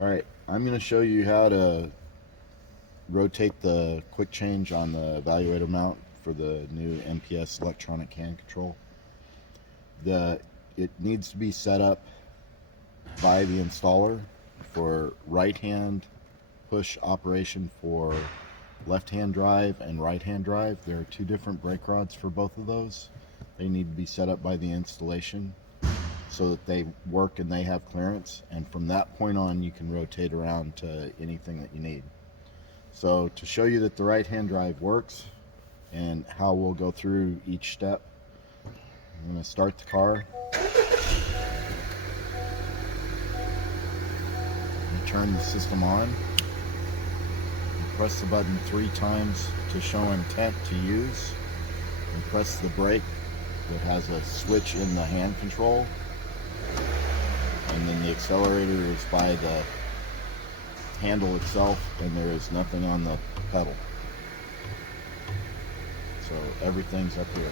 Alright, I'm going to show you how to rotate the quick change on the Evaluator mount for the new MPS electronic hand control. It needs to be set up by the installer for right hand push operation for left hand drive and right hand drive. There are two different brake rods for both of those. They need to be set up by the installation so that they work and they have clearance, and from that point on you can rotate around to anything that you need. So to show you that the right hand drive works and how we'll go through each step, I'm going to start the car. You turn the system on. You press the button 3 times to show intent to use, and press the brake that has a switch in the hand control, and then the accelerator is by the handle itself, and there is nothing on the pedal, so everything's up here.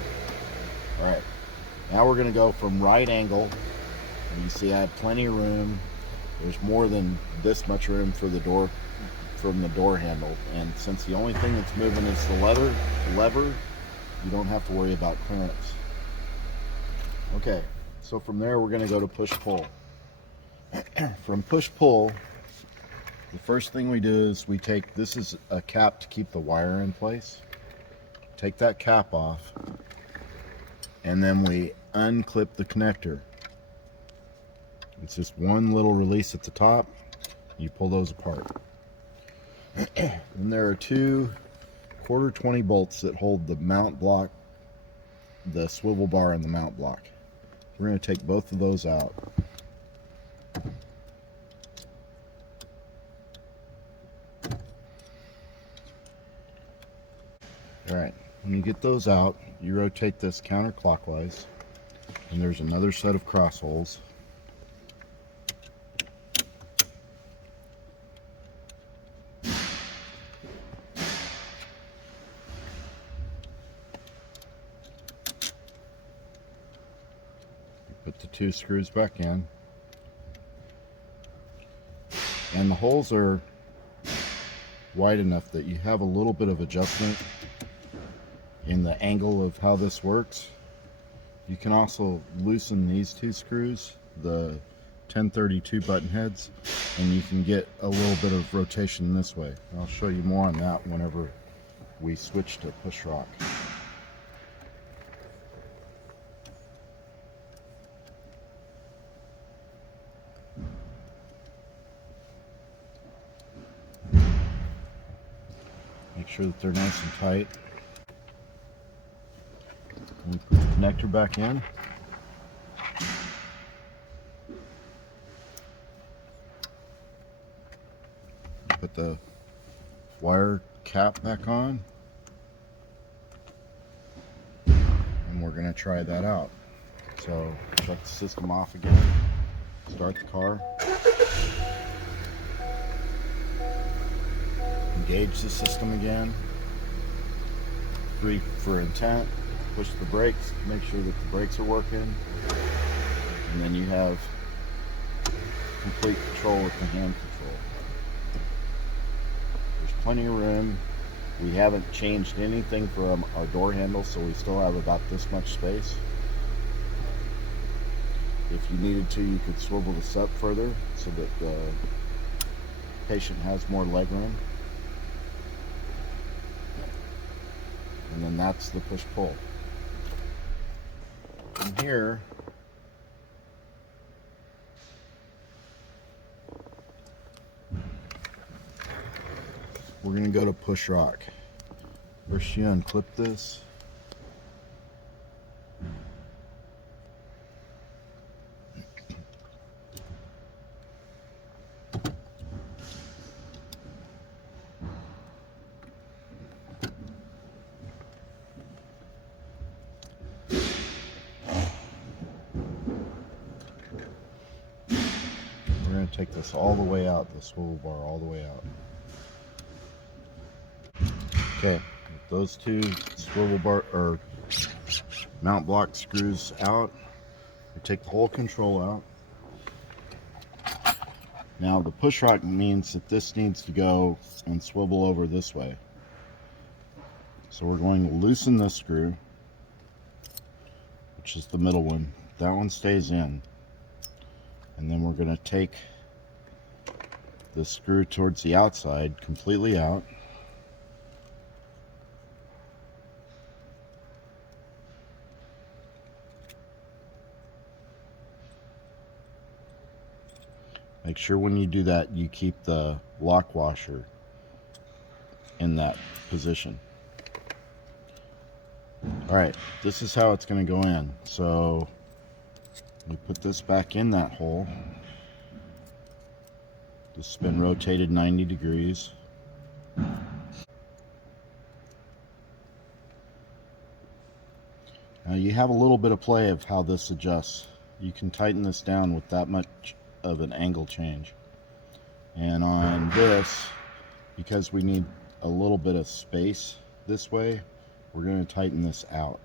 Alright, now we're going to go from right angle, and you see I have plenty of room. There's more than this much room for the door, from the door handle, and since the only thing that's moving is the lever, you don't have to worry about clearance. Okay, so from there we're going to go to push-pull. From push-pull, the first thing we do is we take, this is a cap to keep the wire in place. Take that cap off, and then we unclip the connector. It's just one little release at the top. You pull those apart. And there are two 1/4-20 bolts that hold the mount block, the swivel bar and the mount block. We're going to take both of those out. Alright, when you get those out, you rotate this counterclockwise, and there's another set of cross holes. Put the 2 screws back in, and the holes are wide enough that you have a little bit of adjustment in the angle of how this works. You can also loosen these 2 screws, the 1032 button heads, and you can get a little bit of rotation this way. I'll show you more on that whenever we switch to push rock. Make sure that they're nice and tight. And we put the connector back in. Put the wire cap back on. And we're going to try that out. So shut the system off again. Start the car. Engage the system again. 3 for intent. Push the brakes, make sure that the brakes are working, and then you have complete control with the hand control. There's plenty of room. We haven't changed anything from our door handle, so we still have about this much space. If you needed to, you could swivel this up further so that the patient has more leg room. And then that's the push-pull. From here, we're going to go to push rock. First you unclip this. We're going to take this all the way out, the swivel bar all the way out. Okay, with those 2 swivel bar or mount block screws out, we take the whole control out. Now the push rock means that this needs to go and swivel over this way. So we're going to loosen this screw, which is the middle one. That one stays in. And then we're going to take the screw towards the outside completely out. Make sure when you do that you keep the lock washer in that position. Alright, this is how it's going to go in. So we put this back in that hole. This has been rotated 90 degrees. Now you have a little bit of play of how this adjusts. You can tighten this down with that much of an angle change. And on this, because we need a little bit of space this way, we're going to tighten this out.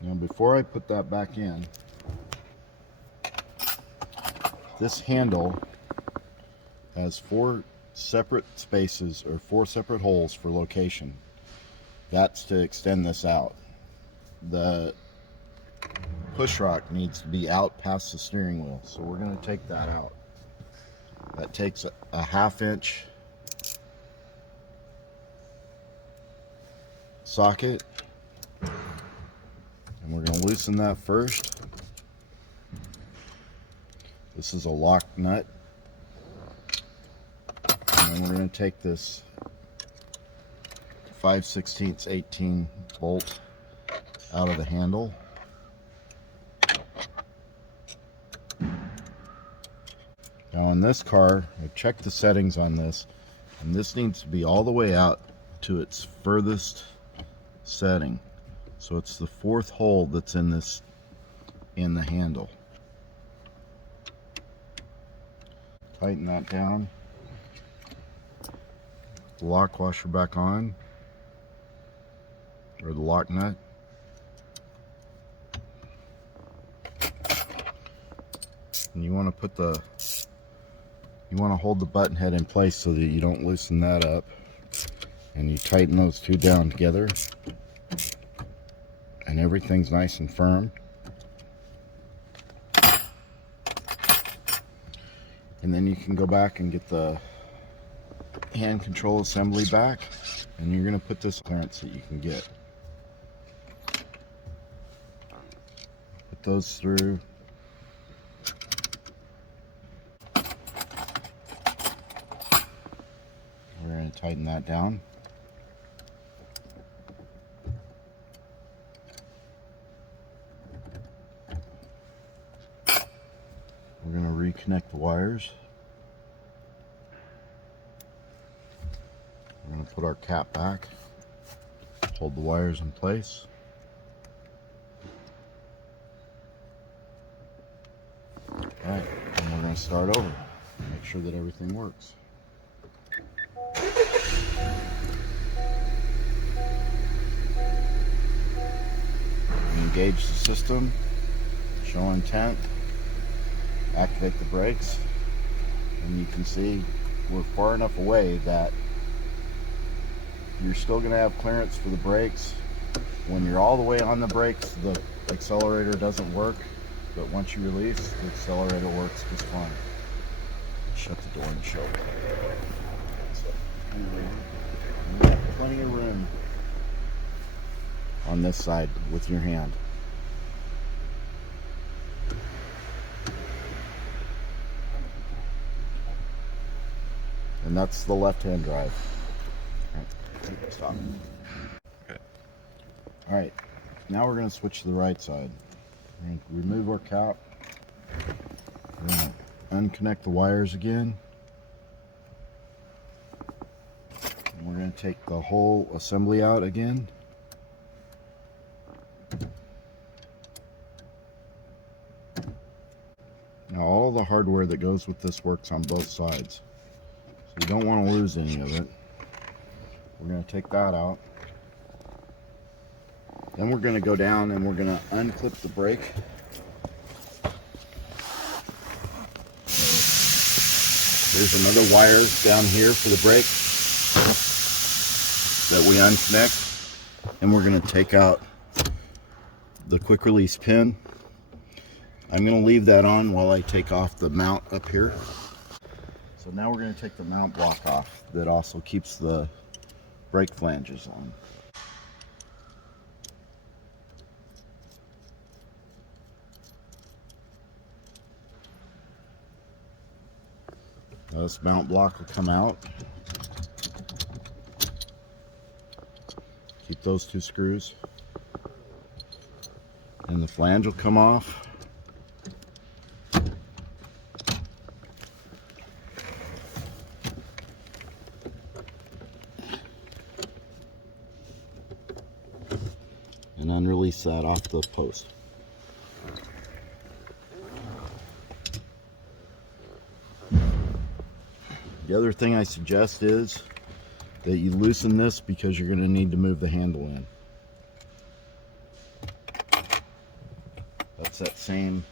Now before I put that back in, this handle has 4 separate spaces or 4 separate holes for location. That's to extend this out. The push rock needs to be out past the steering wheel, so we're going to take that out. That takes a 1/2 inch socket, and we're going to loosen that first. This is a lock nut. And then we're going to take this 5/16 18 bolt out of the handle. Now on this car, I checked the settings on this, and this needs to be all the way out to its furthest setting. So it's the 4th hole that's in the handle. Tighten that down. The lock washer back on, or the lock nut. And you want to hold the button head in place so that you don't loosen that up. And you tighten those two down together, and everything's nice and firm. And then you can go back and get the hand control assembly back, and you're going to put this clearance that you can get. Put those through. We're going to tighten that down. We're going to reconnect the wires. We're going to put our cap back, hold the wires in place. Alright, and we're going to start over, make sure that everything works. Engage the system, show intent, activate the brakes, and you can see we're far enough away that you're still going to have clearance for the brakes. When you're all the way on the brakes, the accelerator doesn't work, but once you release, the accelerator works just fine. Shut the door and show. So, you have plenty of room on this side with your hand. And that's the left-hand drive. Stop. Okay. All right. Now we're going to switch to the right side. We're going to remove our cap. We're going to unconnect the wires again. And we're going to take the whole assembly out again. Now all the hardware that goes with this works on both sides. So you don't want to lose any of it. We're going to take that out. Then we're going to go down and we're going to unclip the brake. There's another wire down here for the brake that we unconnect. And we're going to take out the quick release pin. I'm going to leave that on while I take off the mount up here. So now we're going to take the mount block off that also keeps the brake flanges on. This mount block will come out. Keep those two screws. And the flange will come off. And unrelease that off the post. The other thing I suggest is that you loosen this because you're going to need to move the handle in. That's that same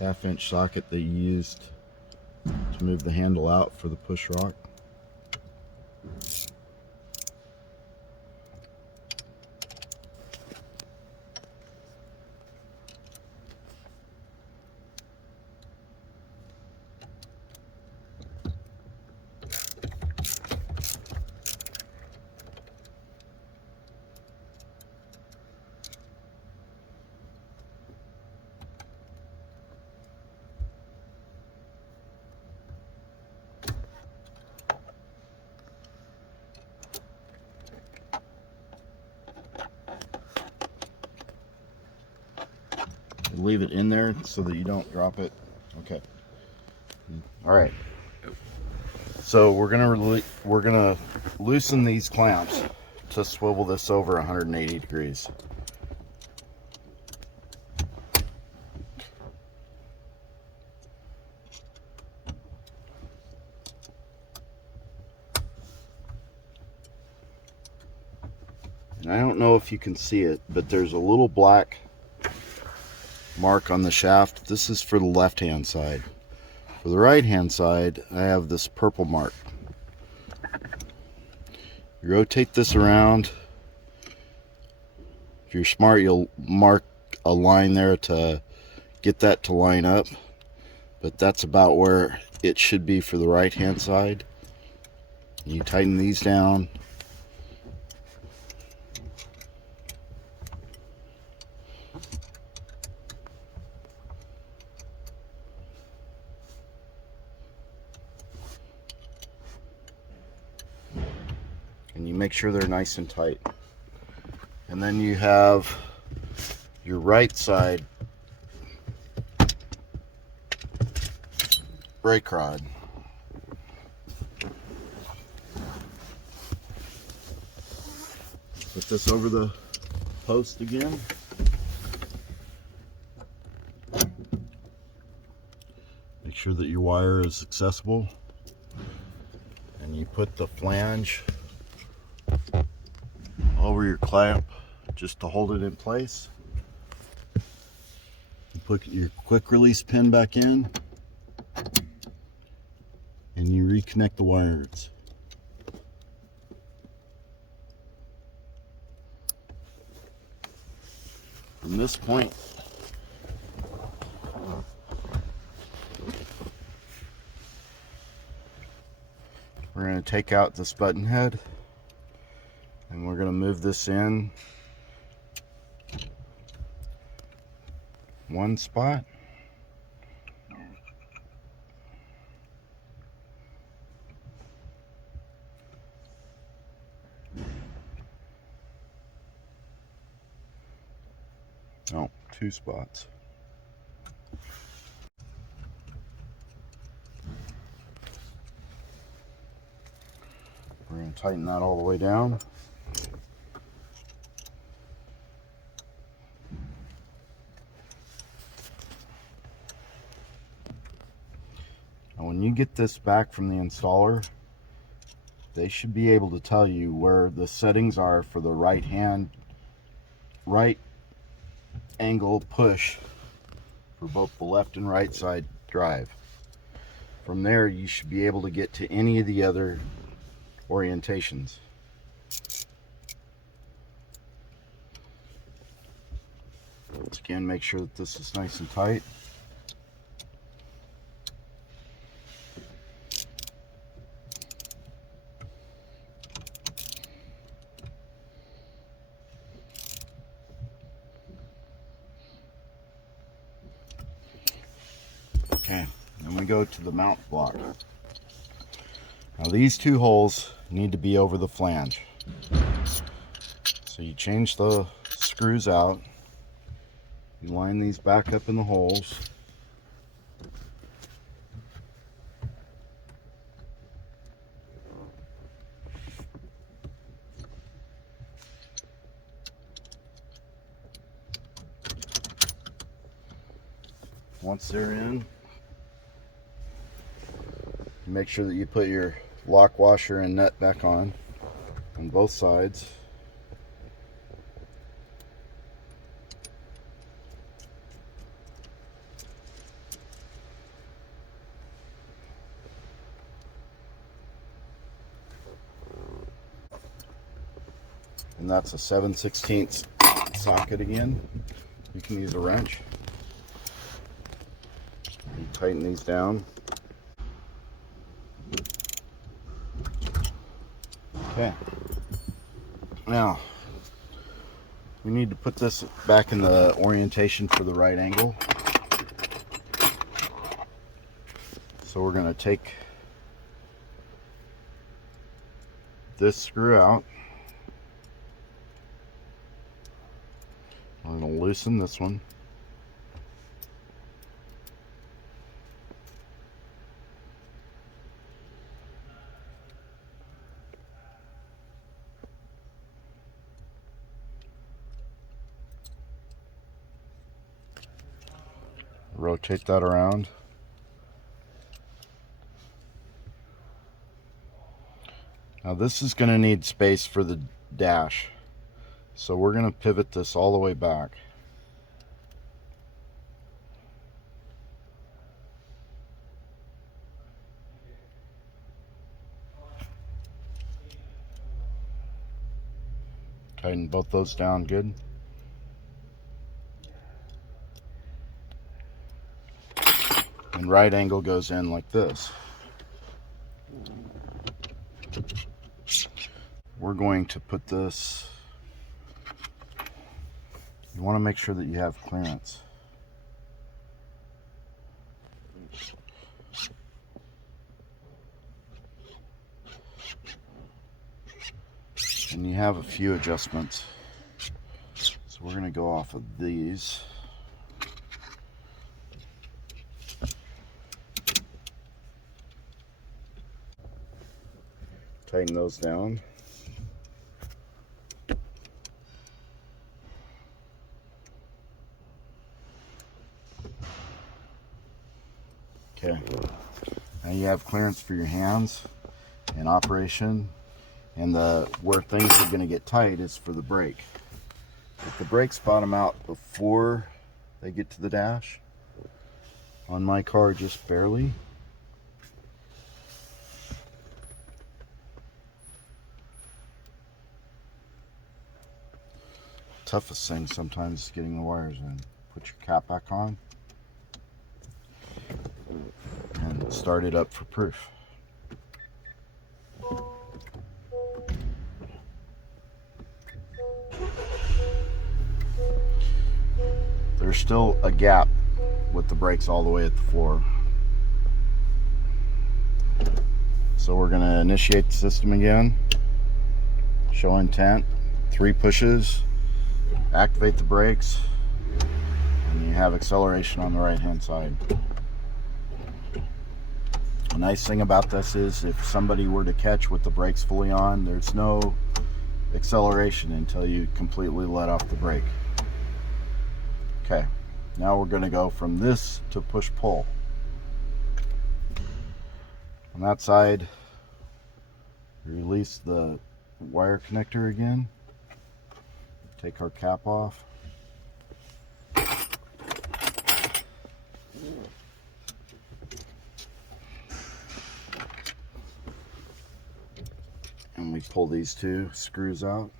1/2-inch socket that you used to move the handle out for the push rock. Leave it in there so that you don't drop it. Okay. All right. So we're gonna loosen these clamps to swivel this over 180 degrees. And I don't know if you can see it, but there's a little black mark on the shaft. This is for the left hand side. For the right hand side, I have this purple mark. You rotate this around. If you're smart, you'll mark a line there to get that to line up, but that's about where it should be for the right hand side. You tighten these down. And you make sure they're nice and tight. And then you have your right side brake rod. Put this over the post again. Make sure that your wire is accessible. And you put the flange over your clamp just to hold it in place. You put your quick release pin back in and you reconnect the wires. From this point, we're going to take out this button head and we're going to move this in one spot. No, two spots. We're going to tighten that all the way down. Now when you get this back from the installer, they should be able to tell you where the settings are for the right angle push for both the left and right side drive. From there, you should be able to get to any of the other orientations. Once again, make sure that this is nice and tight. Okay, then we go to the mount block. Now these two holes need to be over the flange. So you change the screws out, you line these back up in the holes. Once they're in, make sure that you put your lock washer and nut back on both sides. And that's a 7/16 socket again. You can use a wrench. You tighten these down. Okay. Now, we need to put this back in the orientation for the right angle. So we're going to take this screw out. I'm going to loosen this one. Rotate that around. Now this is going to need space for the dash. So we're going to pivot this all the way back. Tighten both those down good. And right angle goes in like this. We're going to put this, you want to make sure that you have clearance. And you have a few adjustments. So we're going to go off of these. Tighten those down. Okay, now you have clearance for your hands in operation, and where things are going to get tight is for the brake. If the brakes bottom out before they get to the dash, on my car just barely. Toughest thing sometimes is getting the wires in. Put your cap back on and start it up for proof. There's still a gap with the brakes all the way at the floor. So we're going to initiate the system again. Show intent. 3 pushes. Activate the brakes. And you have acceleration on the right hand side. The nice thing about this is if somebody were to catch with the brakes fully on, there's no acceleration until you completely let off the brake. Okay, now we're going to go from this to push-pull. On that side, you release release the wire connector again. Take our cap off. And we pull these two screws out.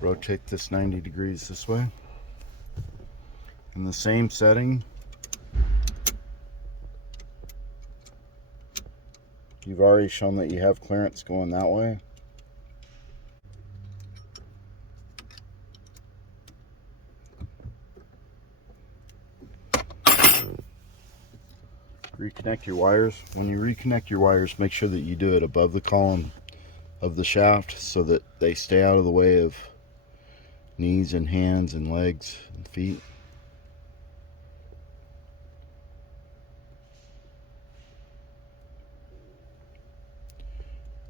Rotate this 90 degrees this way. In the same setting, you've already shown that you have clearance going that way. Reconnect your wires. When you reconnect your wires, make sure that you do it above the column of the shaft so that they stay out of the way of knees and hands and legs and feet.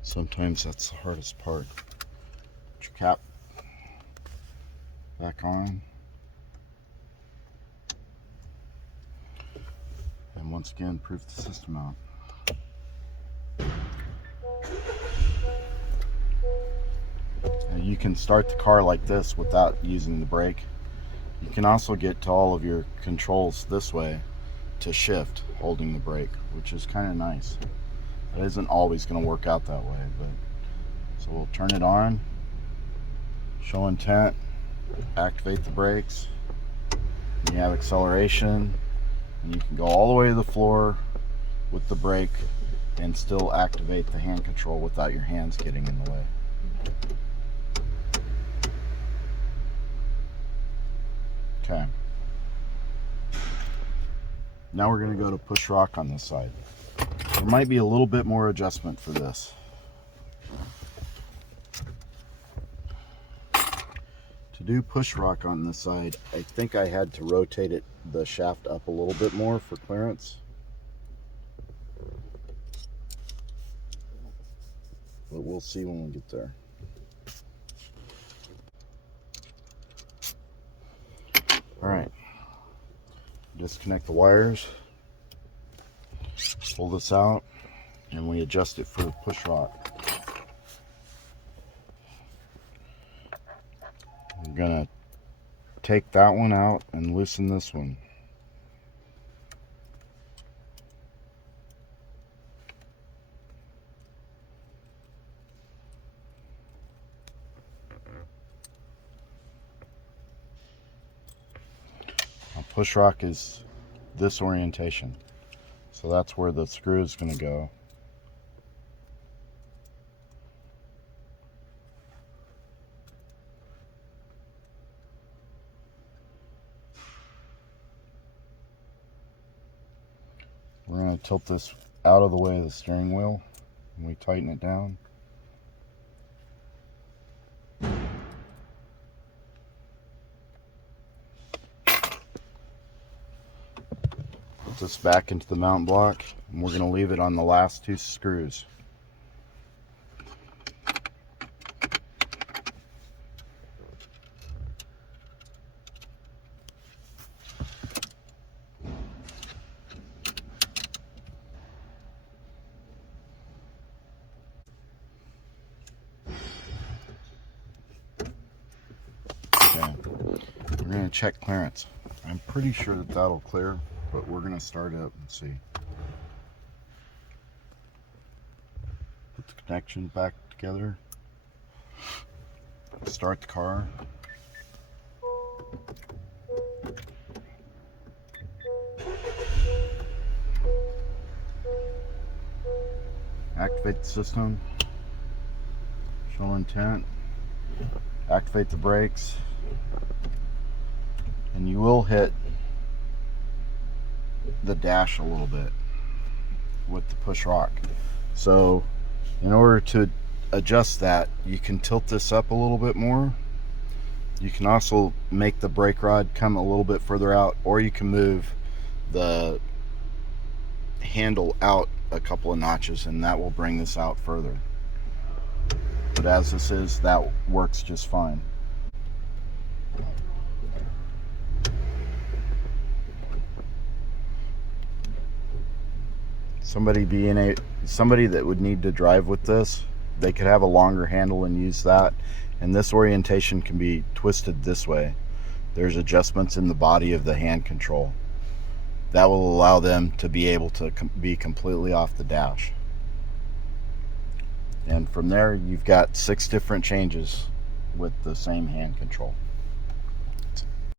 Sometimes that's the hardest part. Put your cap back on. And once again, proof the system out. Now you can start the car like this without using the brake. You can also get to all of your controls this way to shift holding the brake, which is kind of nice. It isn't always going to work out that way, but so we'll turn it on, show intent, activate the brakes. You have acceleration, and you can go all the way to the floor with the brake and still activate the hand control without your hands getting in the way. Okay. Now we're going to go to push rock on this side. There might be a little bit more adjustment for this. To do push rock on this side, I think I had to rotate the shaft up a little bit more for clearance. But we'll see when we get there. Alright. Disconnect the wires. Pull this out, and we adjust it for the push rock. I'm gonna take that one out and loosen this one. Now, push rock is this orientation. So that's where the screw is going to go. We're going to tilt this out of the way of the steering wheel and we tighten it down. Put this back into the mount block, and we're going to leave it on the last two screws. Okay, we're going to check clearance. I'm pretty sure that that'll clear, but we're going to start up and see. Put the connection back together. Start the car. Activate the system. Show intent. Activate the brakes. And you will hit the dash a little bit with the push rock. So in order to adjust that, you can tilt this up a little bit more. You can also make the brake rod come a little bit further out, or you can move the handle out a couple of notches, and that will bring this out further. but as this is, that works just fine. Somebody that would need to drive with this, they could have a longer handle and use that, and this orientation can be twisted this way. There's adjustments in the body of the hand control that will allow them to be able to be completely off the dash. And from there, you've got 6 different changes with the same hand control.